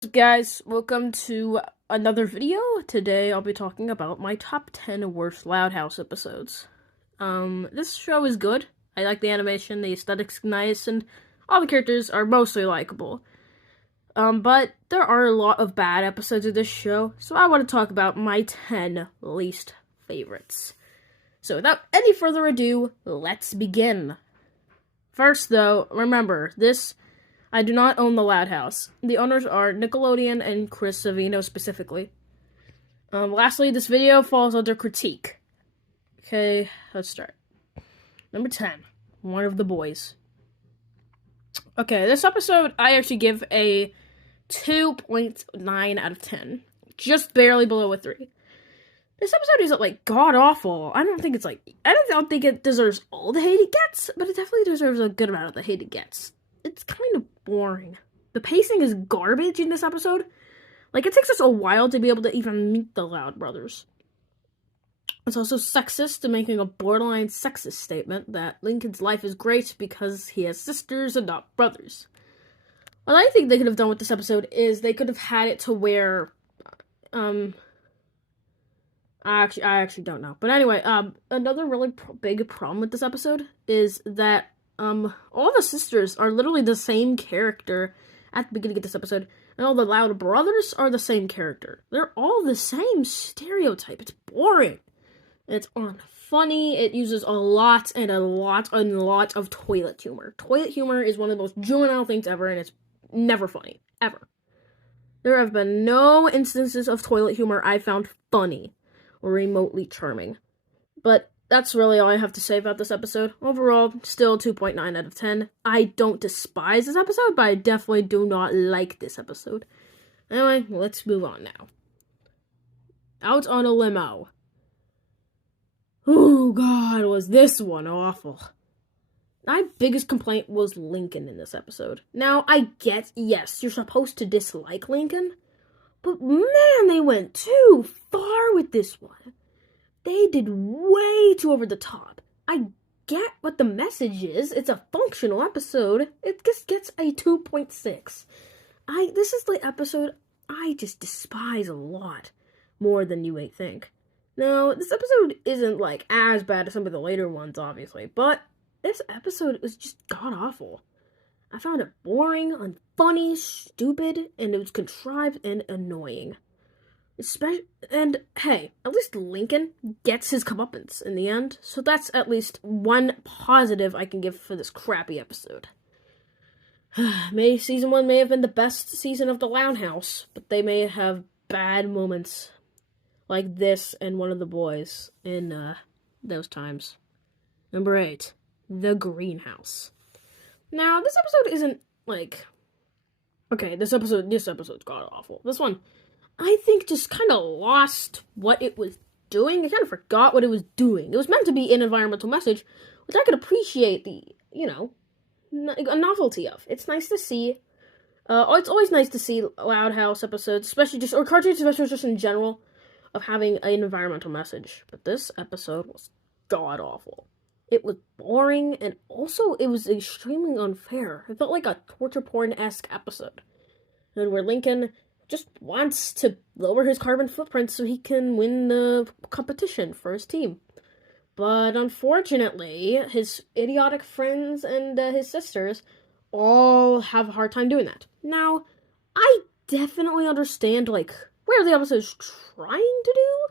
Guys, welcome to another video. Today I'll be talking about my top 10 worst Loud House episodes. This show is good. I like the animation, the aesthetic's nice, and all the characters are mostly likable. But there are a lot of bad episodes of this show, so I want to talk about my 10 least favorites. So without any further ado, let's begin. First though, remember, I do not own the Loud House. The owners are Nickelodeon and Chris Savino specifically. Lastly, this video falls under critique. Okay, let's start. Number 10, One of the Boys. Okay, this episode I actually give a 2.9 out of 10. Just barely below a 3. This episode isn't, god-awful. I don't think it deserves all the hate it gets, but it definitely deserves a good amount of the hate it gets. It's kind of boring. The pacing is garbage in this episode. It takes us a while to be able to even meet the Loud brothers. It's also sexist, making a borderline sexist statement that Lincoln's life is great because he has sisters and not brothers. What I think they could have done with this episode is they could have had it to where, I actually don't know. But anyway, another really big problem with this episode is that all the sisters are literally the same character at the beginning of this episode, and all the Loud brothers are the same character. They're all the same stereotype. It's boring. It's unfunny. It uses a lot of toilet humor. Toilet humor is one of the most juvenile things ever, and it's never funny. Ever. There have been no instances of toilet humor I found funny or remotely charming. But that's really all I have to say about this episode. Overall, still 2.9 out of 10. I don't despise this episode, but I definitely do not like this episode. Anyway, let's move on now. Out on a Limo. Oh god, was this one awful. My biggest complaint was Lincoln in this episode. Now, I get, yes, you're supposed to dislike Lincoln, but man, they went too far with this one. They did way too over the top. I get what the message is. It's a functional episode. It just gets a 2.6. This is the episode I just despise a lot. More than you may think. Now, this episode isn't, as bad as some of the later ones, obviously. But this episode was just god-awful. I found it boring, unfunny, stupid, and it was contrived and annoying. And hey, at least Lincoln gets his comeuppance in the end, so that's at least one positive I can give for this crappy episode. Season 1 may have been the best season of the Loud House, but they may have bad moments like this and One of the Boys in those times. Number 8, The Greenhouse. Now, this episode isn't okay, this episode's god awful. This one, I think, just kind of lost what it was doing. It kind of forgot what it was doing. It was meant to be an environmental message, which I could appreciate a novelty of. It's nice to see. It's always nice to see Loud House episodes, or cartoons, especially just in general, of having an environmental message. But this episode was god-awful. It was boring, and also it was extremely unfair. It felt like a torture porn-esque episode. And where Lincoln just wants to lower his carbon footprint so he can win the competition for his team. But unfortunately, his idiotic friends and his sisters all have a hard time doing that. Now, I definitely understand, where the episode is trying to do.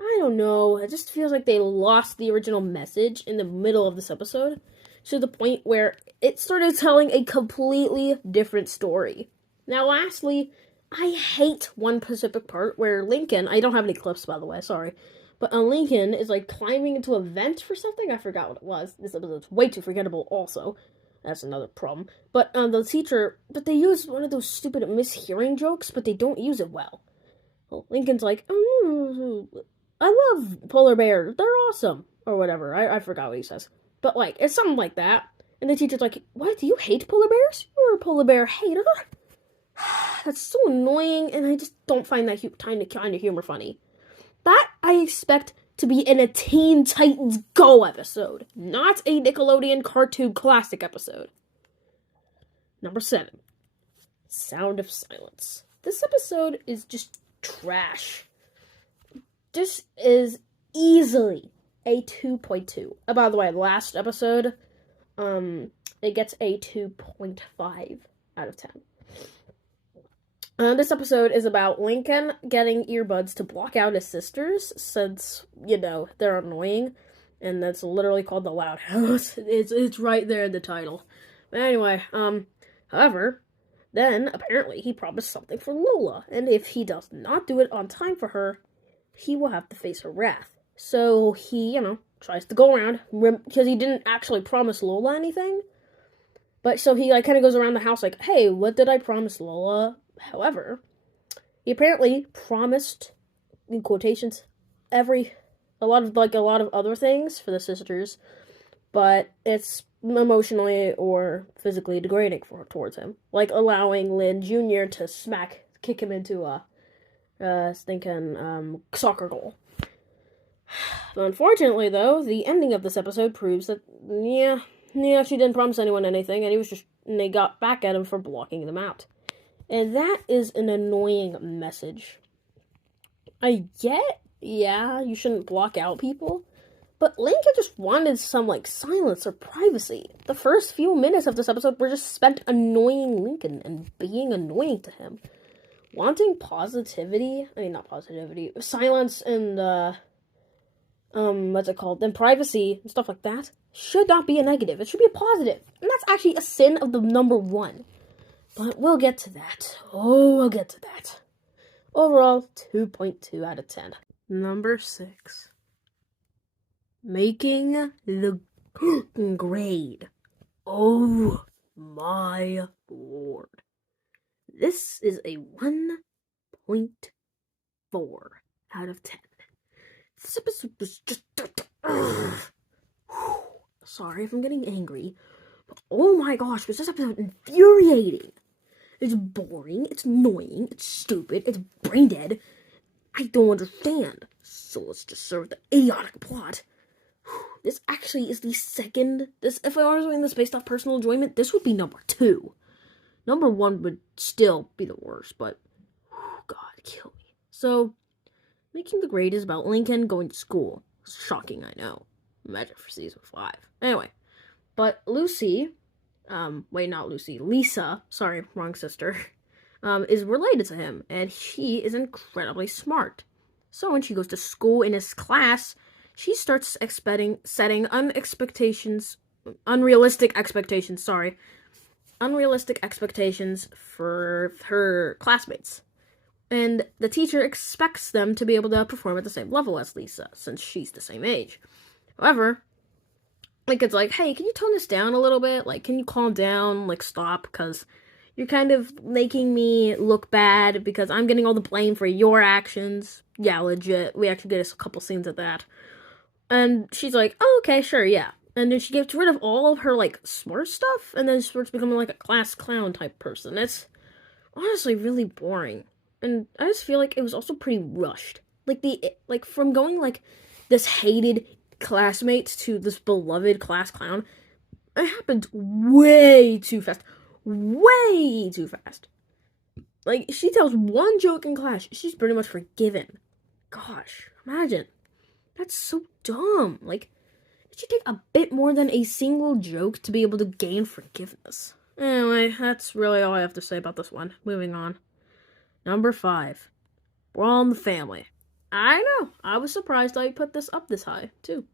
I don't know. It just feels like they lost the original message in the middle of this episode, to the point where it started telling a completely different story. Now, lastly, I hate one specific part where Lincoln, I don't have any clips, by the way, sorry, but Lincoln is, climbing into a vent for something. I forgot what it was. This episode's way too forgettable also. That's another problem. But they use one of those stupid mishearing jokes, but they don't use it well. Lincoln's like, I love polar bears, they're awesome, or whatever, I forgot what he says. But, it's something like that, and the teacher's like, what, do you hate polar bears? You're a polar bear hater? That's so annoying, and I just don't find that kind of humor funny. That I expect to be in a Teen Titans Go episode, not a Nickelodeon cartoon classic episode. Number 7. Sound of Silence. This episode is just trash. This is easily a 2.2. By the way, last episode, it gets a 2.5 out of 10. This episode is about Lincoln getting earbuds to block out his sisters, since, they're annoying, and that's literally called the Loud House. It's right there in the title. But anyway, however, then, apparently, he promised something for Lola, and if he does not do it on time for her, he will have to face her wrath. So he, tries to go around, because he didn't actually promise Lola anything, but so he, kind of goes around the house like, hey, what did I promise Lola? However, he apparently promised, in quotations, a lot of other things for the sisters, but it's emotionally or physically degrading towards him, like allowing Lynn Jr. to kick him into a stinking soccer goal. Unfortunately, though, the ending of this episode proves that she didn't promise anyone anything, and they got back at him for blocking them out. And that is an annoying message. I get, you shouldn't block out people, but Lincoln just wanted some, silence or privacy. The first few minutes of this episode were just spent annoying Lincoln and being annoying to him. Wanting silence and, and privacy and stuff like that should not be a negative. It should be a positive. And that's actually a sin of the number one. But we'll get to that. We'll get to that. Overall, 2.2 out of 10. Number 6. Making the grade. Oh my lord. This is a 1.4 out of 10. This episode was just... Sorry if I'm getting angry, but oh my gosh, was this episode infuriating. It's boring, it's annoying, it's stupid, it's brain dead. I don't understand. So let's just serve the idiotic plot. This actually is the second... If I was doing this based off personal enjoyment, this would be number 2. Number 1 would still be the worst, but... God, kill me. So, Making the Grade is about Lincoln going to school. Shocking, I know. Imagine for season 5. Anyway, but Lucy... Lisa, sorry, wrong sister, is related to him, and she is incredibly smart. So when she goes to school in his class, she starts setting unrealistic expectations for her classmates. And the teacher expects them to be able to perform at the same level as Lisa, since she's the same age. However, it's like, hey, can you tone this down a little bit? Can you calm down? Stop, because you're kind of making me look bad because I'm getting all the blame for your actions. Yeah, legit. We actually get a couple scenes of that. And she's like, oh, okay, sure, yeah. And then she gets rid of all of her, smart stuff, and then starts becoming, a class clown type person. It's honestly really boring. And I just feel like it was also pretty rushed. From going, this hated classmates to this beloved class clown, it happened way too fast. Way too fast. She tells one joke in class, she's pretty much forgiven. Gosh, imagine. That's so dumb. It should take a bit more than a single joke to be able to gain forgiveness. Anyway, that's really all I have to say about this one. Moving on. Number 5. Brawl in the Family. I know, I was surprised I put this up this high, too.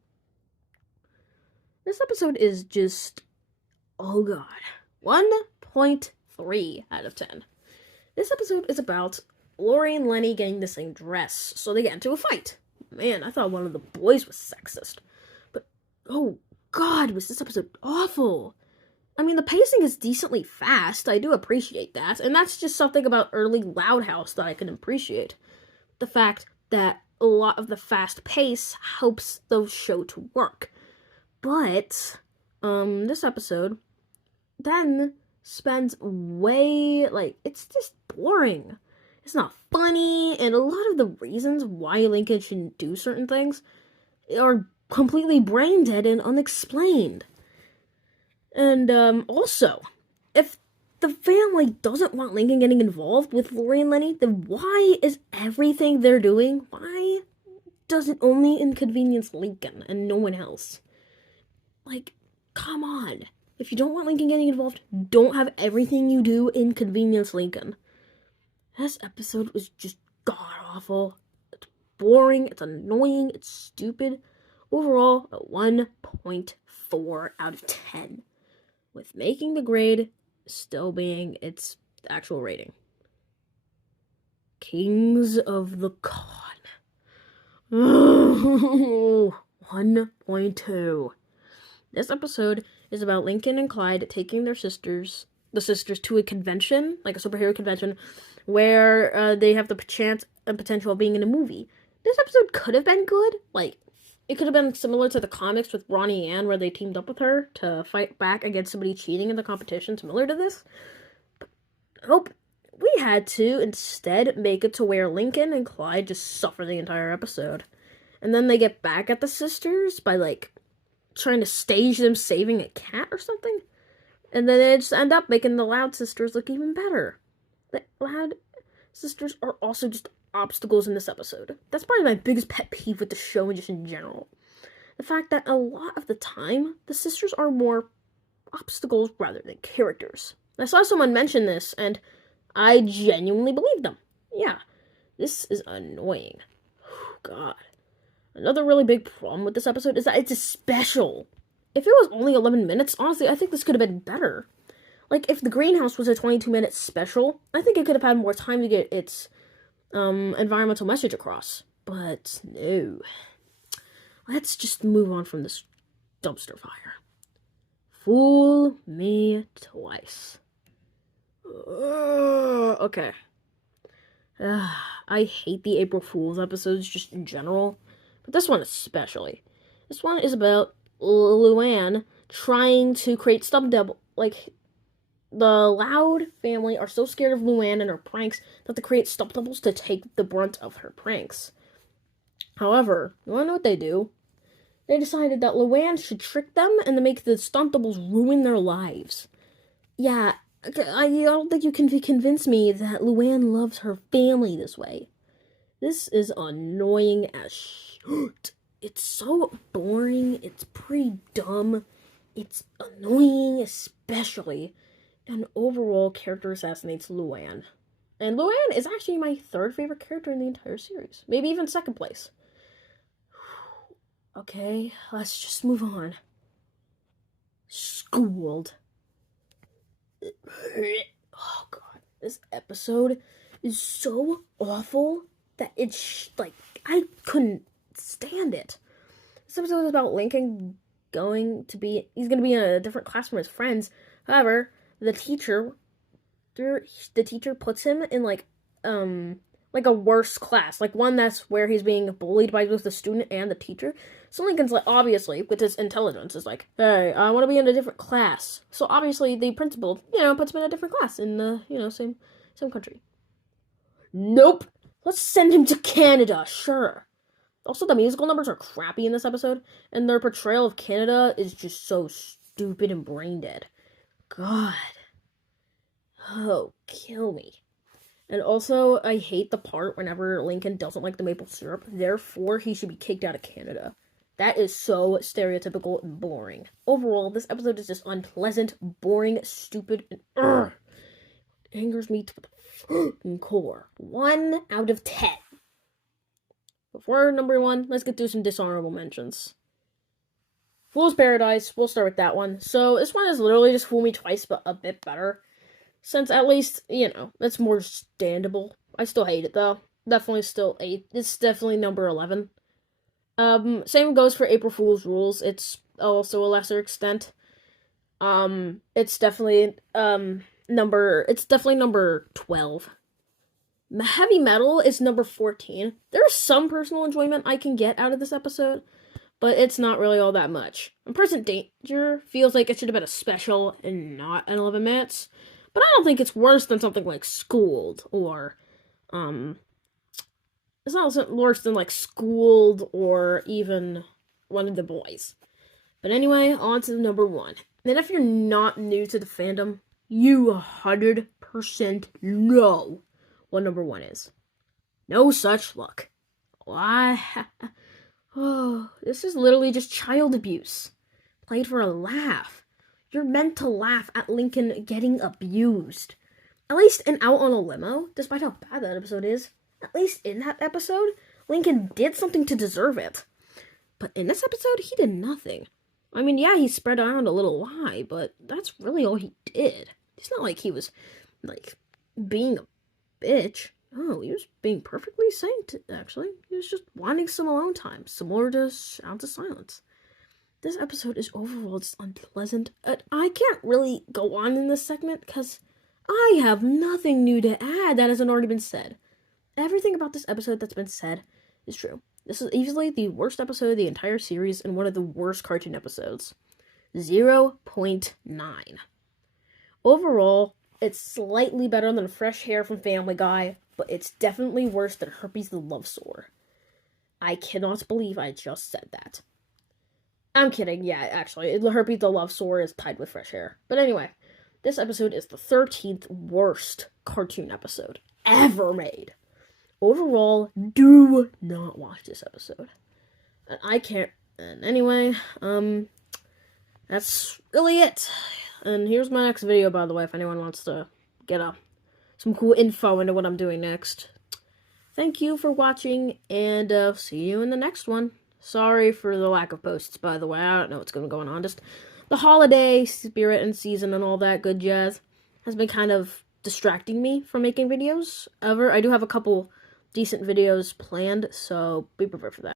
This episode is just, oh god, 1.3 out of 10. This episode is about Lori and Lenny getting the same dress, so they get into a fight. Man, I thought one of the boys was sexist. But, oh god, was this episode awful. I mean, the pacing is decently fast, I do appreciate that, and that's just something about early Loud House that I can appreciate. The fact that a lot of the fast pace helps the show to work. But, this episode then spends it's just boring. It's not funny, and a lot of the reasons why Lincoln shouldn't do certain things are completely brain dead and unexplained. And, also, if the family doesn't want Lincoln getting involved with Lori and Lenny, then why is everything they're doing, why does it only inconvenience Lincoln and no one else? Like, come on. If you don't want Lincoln getting involved, don't have everything you do inconvenience Lincoln. This episode was just god-awful. It's boring, it's annoying, it's stupid. Overall, a 1.4 out of 10. With making the grade still being its actual rating. Kings of the Con. 1.2. This episode is about Lincoln and Clyde taking the sisters to a convention, like a superhero convention, where they have the chance and potential of being in a movie. This episode could have been good. Like, it could have been similar to the comics with Ronnie Ann, where they teamed up with her to fight back against somebody cheating in the competition, similar to this. But nope. We had to instead make it to where Lincoln and Clyde just suffer the entire episode. And then they get back at the sisters by, like, trying to stage them saving a cat or something. And then they just end up making the Loud sisters look even better. The Loud sisters are also just obstacles in this episode. That's probably my biggest pet peeve with the show and just in general. The fact that a lot of the time, the sisters are more obstacles rather than characters. I saw someone mention this, and I genuinely believe them. Yeah, this is annoying. God. Another really big problem with this episode is that it's a special. If it was only 11 minutes, honestly, I think this could have been better. Like, if the greenhouse was a 22-minute special, I think it could have had more time to get its environmental message across. But no. Let's just move on from this dumpster fire. Fool me twice. Okay. I hate the April Fool's episodes just in general, but this one especially. This one is about Luann trying to create stunt double. Like, the Loud family are so scared of Luann and her pranks that they create stunt doubles to take the brunt of her pranks. However, you wanna know what they do? They decided that Luann should trick them and to make the stunt doubles ruin their lives. Yeah, I don't think you can convince me that Luann loves her family this way. This is annoying as shit. It's so boring, it's pretty dumb, it's annoying especially, and overall character assassinates Luann. And Luann is actually my third favorite character in the entire series. Maybe even second place. Okay, let's just move on. Schooled. Oh god, this episode is so awful that it's like I couldn't stand it. This episode is about Lincoln he's going to be in a different class from his friends. However, the teacher puts him in like a worse class, like one that's where he's being bullied by both the student and the teacher. So Lincoln's like, obviously, with his intelligence, is like, hey, I want to be in a different class. So obviously, the principal, puts him in a different class in the, same country. Nope. Let's send him to Canada, sure. Also, the musical numbers are crappy in this episode, and their portrayal of Canada is just so stupid and brain dead. God. Oh, kill me. And also, I hate the part whenever Lincoln doesn't like the maple syrup, therefore he should be kicked out of Canada. That is so stereotypical and boring. Overall, this episode is just unpleasant, boring, stupid, and it angers me to the fucking core. 1 out of 10. Before number 1, let's get through some dishonorable mentions. Fool's Paradise, we'll start with that one. So, this one is literally just Fool Me Twice, but a bit better. Since at least, it's more standable. I still hate it, though. Definitely still 8. It's definitely number 11. Same goes for April Fool's Rules. It's also a lesser extent. It's definitely, number 12. Heavy Metal is number 14. There's some personal enjoyment I can get out of this episode, but it's not really all that much. And Present Danger feels like it should have been a special and not an 11 minutes. But I don't think it's worse than something like Schooled, or, it's not worse than, like, Schooled, or even One of the Boys. But anyway, on to number 1. And if you're not new to the fandom, you 100% know what number 1 is. No such luck. Why? Oh, this is literally just child abuse. Played for a laugh. You're meant to laugh at Lincoln getting abused. At least in Out on a Limo, despite how bad that episode is, at least in that episode, Lincoln did something to deserve it. But in this episode, he did nothing. I mean, yeah, he spread around a little lie, but that's really all he did. It's not like he was, being a bitch. Oh, he was being perfectly sane, actually. He was just wanting some alone time, similar to Sounds of Silence. This episode is overall just unpleasant. I can't really go on in this segment because I have nothing new to add that hasn't already been said. Everything about this episode that's been said is true. This is easily the worst episode of the entire series and one of the worst cartoon episodes. 0.9. Overall, it's slightly better than Fresh Hair from Family Guy, but it's definitely worse than Herpes the Love Sore. I cannot believe I just said that. I'm kidding, yeah, actually, Herpes the Love Sore is tied with Fresh Hair. But anyway, this episode is the 13th worst cartoon episode ever made. Overall, do not watch this episode. I can't. And anyway, that's really it. And here's my next video, by the way, if anyone wants to get some cool info into what I'm doing next. Thank you for watching, and see you in the next one. Sorry for the lack of posts, by the way. I don't know what's going on. Just the holiday spirit and season and all that good jazz has been kind of distracting me from making videos. However, I do have a couple decent videos planned, so be prepared for that.